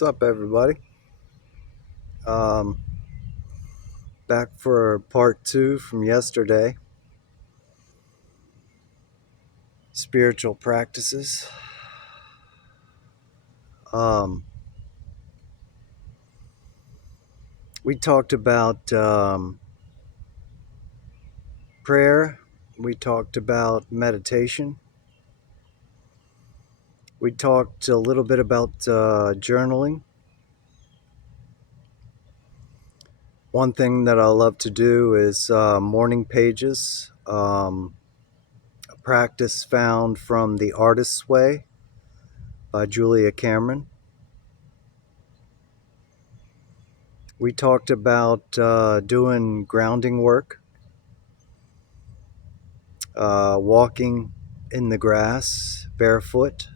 What's up, everybody? Um, Back for part two from yesterday, spiritual practices. Um, we talked about prayer, we talked about meditation, we talked a little bit about journaling. One thing that I love to do is morning pages, a practice found from The Artist's Way by Julia Cameron. We talked about doing grounding work, walking in the grass barefoot,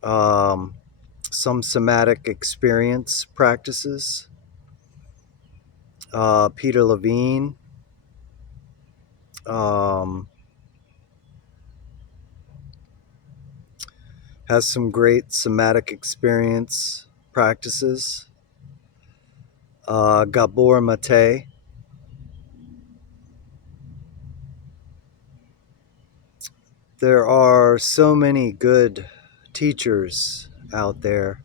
um, some somatic experience practices. Peter Levine um, has some great somatic experience practices. Gabor Mate. There are so many good teachers out there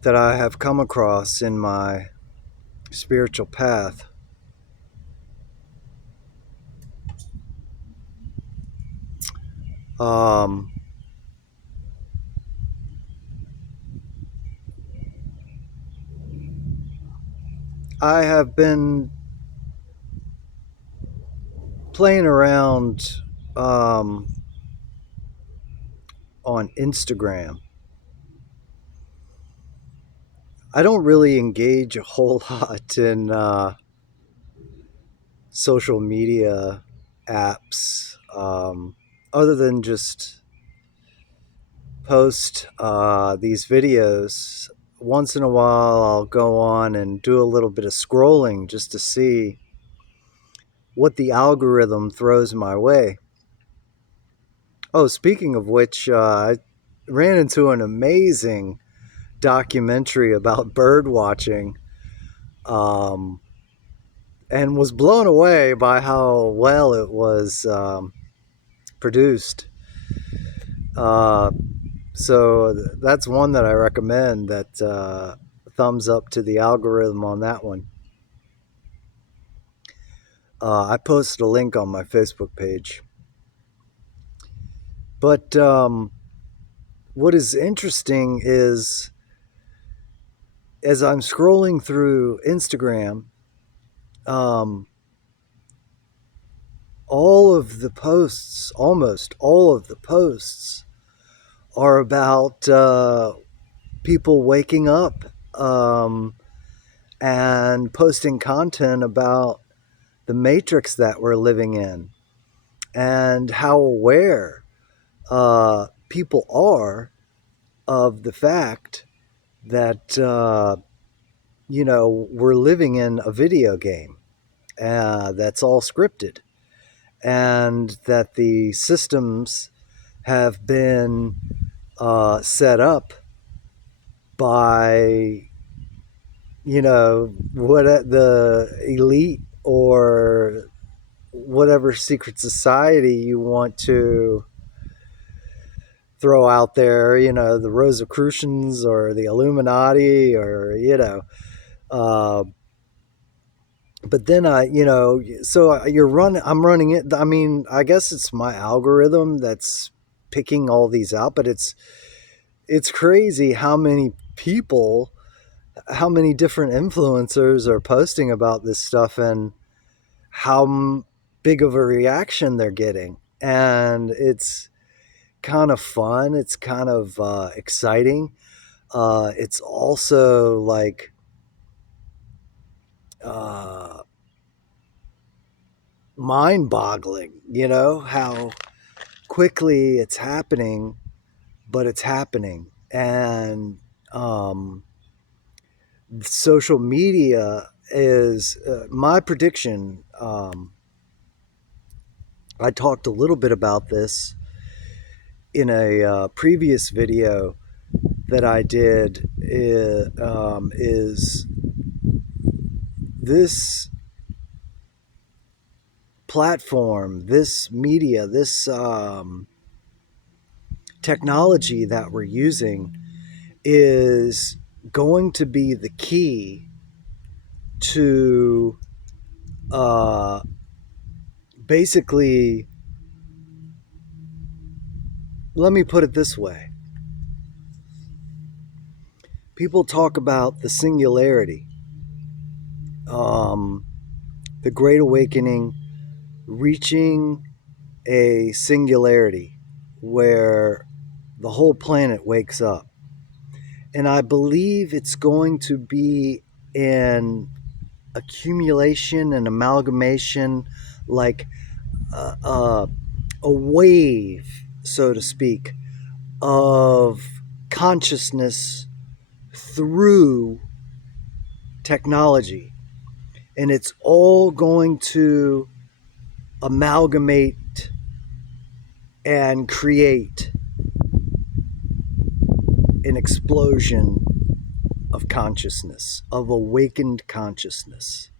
that I have come across in my spiritual path. Um, I have been playing around um, on Instagram. I don't really engage a whole lot in social media apps, other than just post these videos. Once in a while, I'll go on and do a little bit of scrolling just to see what the algorithm throws my way. Oh, speaking of which, I ran into an amazing documentary about bird watching, um, and was blown away by how well it was produced. Uh, so that's one that I recommend. That thumbs up to the algorithm on that one. I posted a link on my Facebook page. But what is interesting is as I'm scrolling through Instagram, um, all of the posts, almost all of the posts, are about people waking up um, and posting content about the matrix that we're living in and how aware people are of the fact that, we're living in a video game that's all scripted, and that the systems have been set up by what the elite or whatever secret society you want to throw out there, the Rosicrucians or the Illuminati, or uh, but then I'm running it. I mean, I guess it's my algorithm that's picking all these out, but it's crazy how many people, how many different influencers are posting about this stuff, and how big of a reaction they're getting. And it's kind of fun. It's kind of exciting. It's also like uh, mind boggling, how quickly it's happening, but it's happening. And social media is my prediction. I talked a little bit about this in a previous video that I did. Is this platform, this media, this technology that we're using is going to be the key to basically, let me put it this way. People talk about the singularity, the Great Awakening, reaching a singularity where the whole planet wakes up. And I believe it's going to be an accumulation and amalgamation, like a wave, so to speak, of consciousness through technology. And it's all going to amalgamate and create an explosion of consciousness, of awakened consciousness.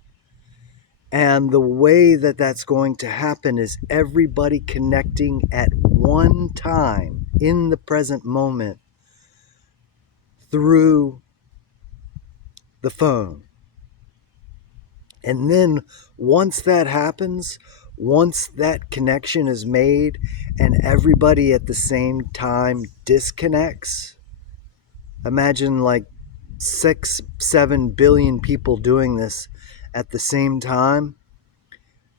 And the way that that's going to happen is everybody connecting at one time in the present moment through the phone. And then once that happens, once that connection is made and everybody at the same time disconnects, imagine like 6-7 billion people doing this at the same time,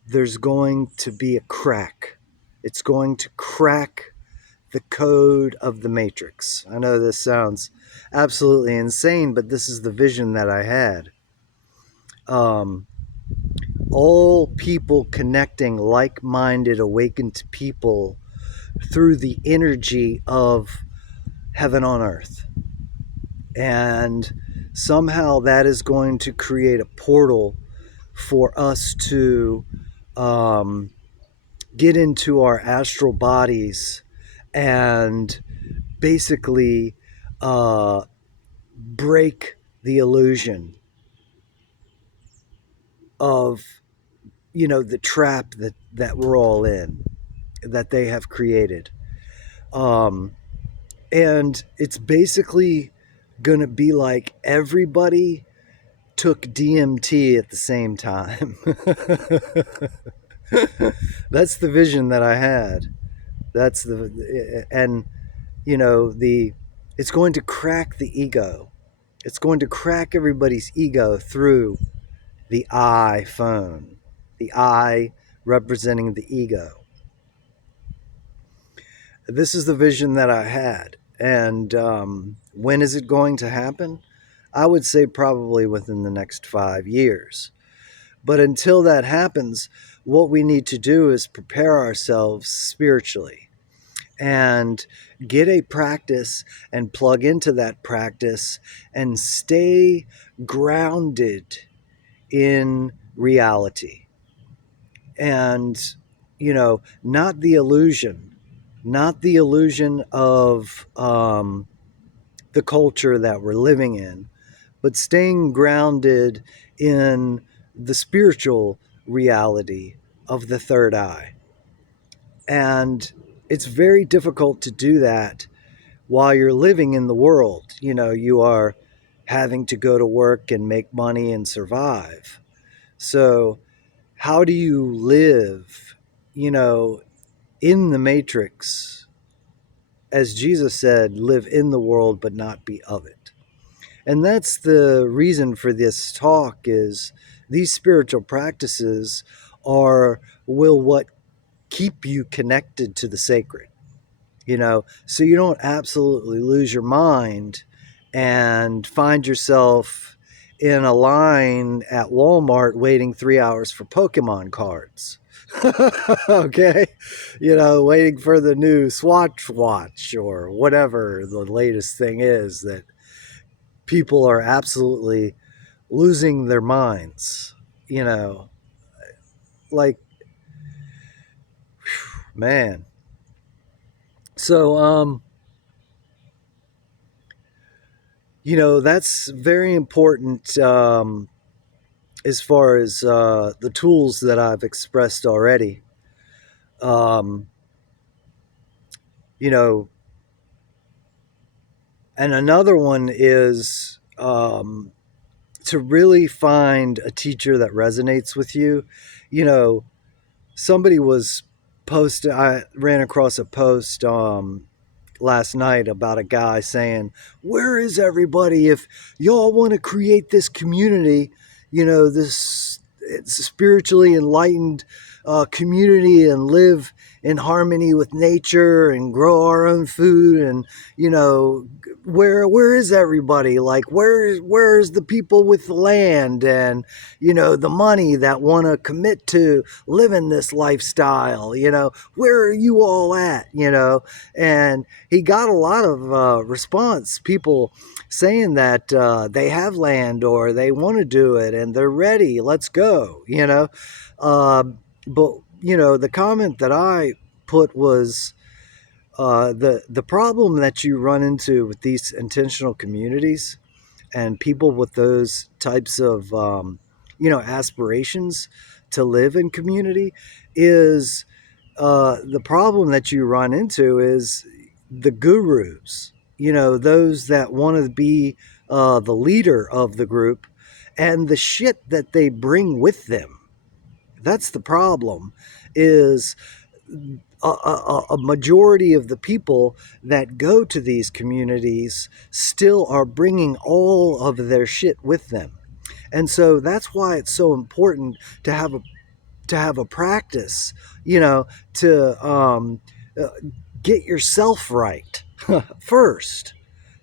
there's going to be a crack. It's going to crack the code of the matrix. I know this sounds absolutely insane, but this is the vision that I had. All people connecting like-minded, awakened people through the energy of heaven on earth. And somehow that is going to create a portal for us to get into our astral bodies and basically break the illusion of, the trap that we're all in, that they have created. And it's basically going to be like everybody took DMT at the same time. That's the vision that I had. And it's going to crack the ego. It's going to crack everybody's ego through the iPhone, the I representing the ego. This is the vision that I had. And when is it going to happen? I would say probably within the next 5 years. But until that happens, what we need to do is prepare ourselves spiritually and get a practice and plug into that practice and stay grounded in reality. And, not the illusion of the culture that we're living in, but staying grounded in the spiritual reality of the third eye. And it's very difficult to do that while you're living in the world. You are having to go to work and make money and survive. So how do you live, in the matrix? As Jesus said, live in the world, but not be of it. And that's the reason for this talk, is these spiritual practices will what keep you connected to the sacred, so you don't absolutely lose your mind and find yourself in a line at Walmart waiting 3 hours for Pokemon cards. Okay, waiting for the new Swatch watch or whatever the latest thing is, that people are absolutely losing their minds, like, Man. So, that's very important, as far as the tools that I've expressed already. Um, you know, and another one is to really find a teacher that resonates with you. You know, somebody was posted, I ran across a post last night about a guy saying, "Where is everybody if y'all want to create this community, this spiritually enlightened community and live in harmony with nature and grow our own food and where is everybody? Like where's the people with the land and the money that want to commit to living this lifestyle? Where are you all at? And he got a lot of response, people saying that they have land or they want to do it and they're ready, let's go. uh, but the comment that I put was, the problem that you run into with these intentional communities and people with those types of aspirations to live in community is, the problem that you run into is the gurus, those that want to be the leader of the group and the shit that they bring with them. That's the problem, is a majority of the people that go to these communities still are bringing all of their shit with them. And so that's why it's so important to have a practice, to uh, get yourself right first.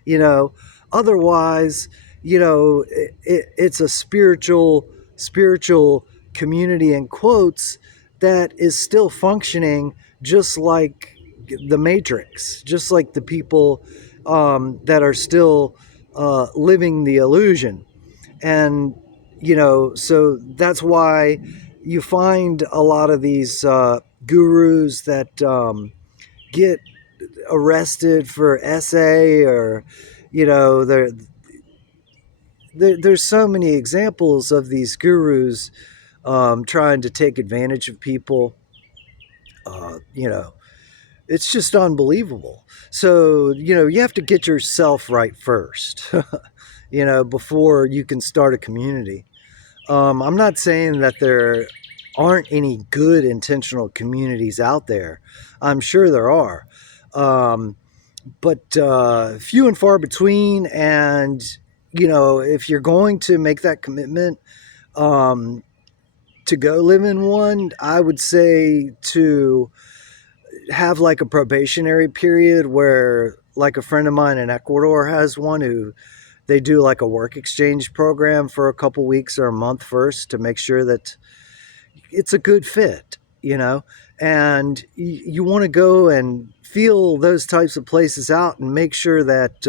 you know Otherwise, it's a spiritual community in quotes that is still functioning just like the Matrix, just like the people that are still living the illusion. And so that's why you find a lot of these gurus that get arrested for SA, or there's so many examples of these gurus trying to take advantage of people. uh, you know it's just unbelievable. So you have to get yourself right first, before you can start a community. I'm not saying that there aren't any good intentional communities out there. I'm sure there are. Um, but few and far between. And, if you're going to make that commitment um, to go live in one, I would say to have like a probationary period where, like a friend of mine in Ecuador has one, who they do like a work exchange program for a couple weeks or a month first to make sure that it's a good fit. And you want to go and feel those types of places out and make sure that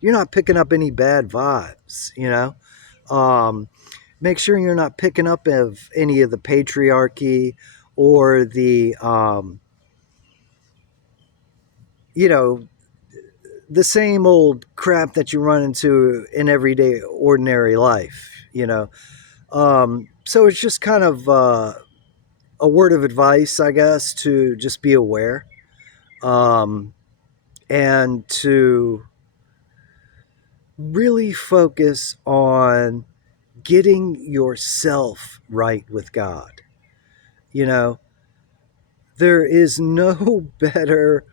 you're not picking up any bad vibes. Um, Make sure you're not picking up of any of the patriarchy or the you know the same old crap that you run into in everyday ordinary life. So it's just kind of a word of advice, I guess, to just be aware, um, and to really focus on getting yourself right with God. You know, there is no better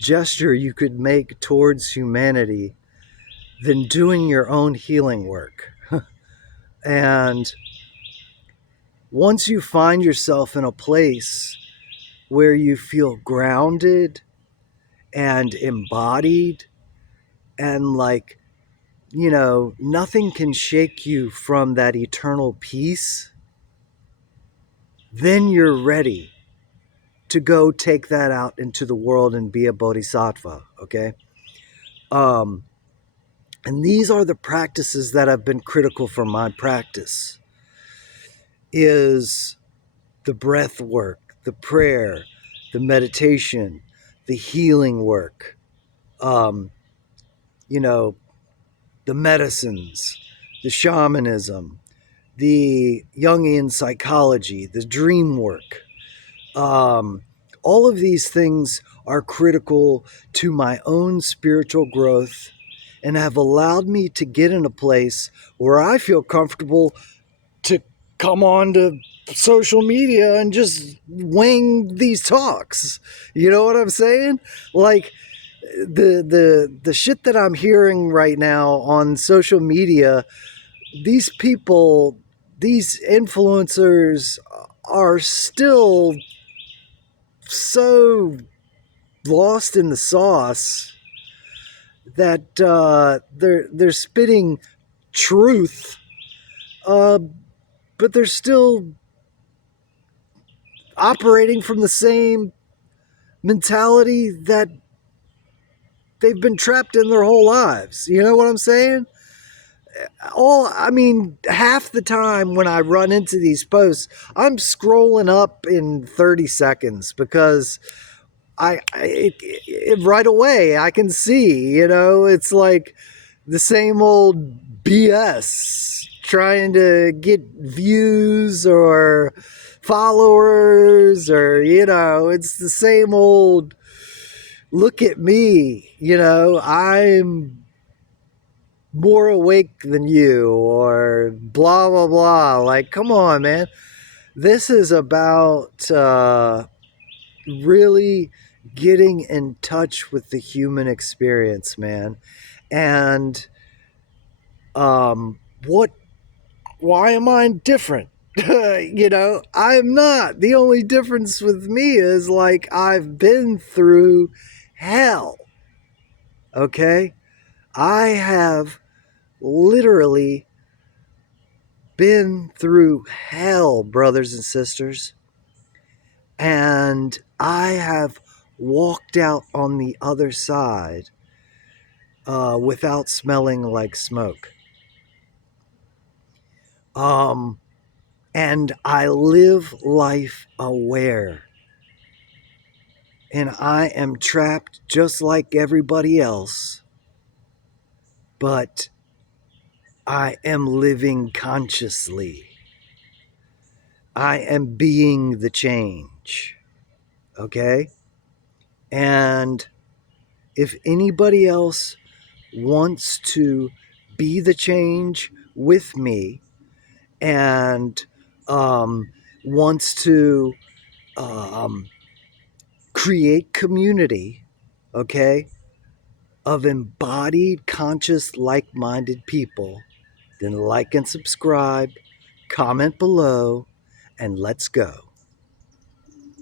gesture you could make towards humanity than doing your own healing work. And once you find yourself in a place where you feel grounded and embodied and like, nothing can shake you from that eternal peace, then you're ready to go take that out into the world and be a bodhisattva. Okay. Um, and these are the practices that have been critical for my practice, is the breath work, the prayer, the meditation, the healing work, um, you know, the medicines, the shamanism, the Jungian psychology, the dream work. All of these things are critical to my own spiritual growth and have allowed me to get in a place where I feel comfortable to come on to social media and just wing these talks. You know what I'm saying? Like the shit that I'm hearing right now on social media, these people, these influencers are still so lost in the sauce that they're spitting truth, uh, but they're still operating from the same mentality that they've been trapped in their whole lives. You know what I'm saying? I mean, half the time when I run into these posts, I'm scrolling up in 30 seconds because right away I can see, it's like the same old BS trying to get views or followers, or it's the same old look at me, I'm more awake than you, or blah blah blah. Like, come on, man. This is about really getting in touch with the human experience, man. And what why am I different? I'm not. The only difference with me is, like, I've been through hell. Okay? I have literally been through hell, brothers and sisters. And I have walked out on the other side without smelling like smoke. And I live life aware. And I am trapped just like everybody else. But I am living consciously. I am being the change. Okay? And if anybody else wants to be the change with me and wants to create community, okay, of embodied, conscious, like-minded people, then like and subscribe, comment below, and let's go.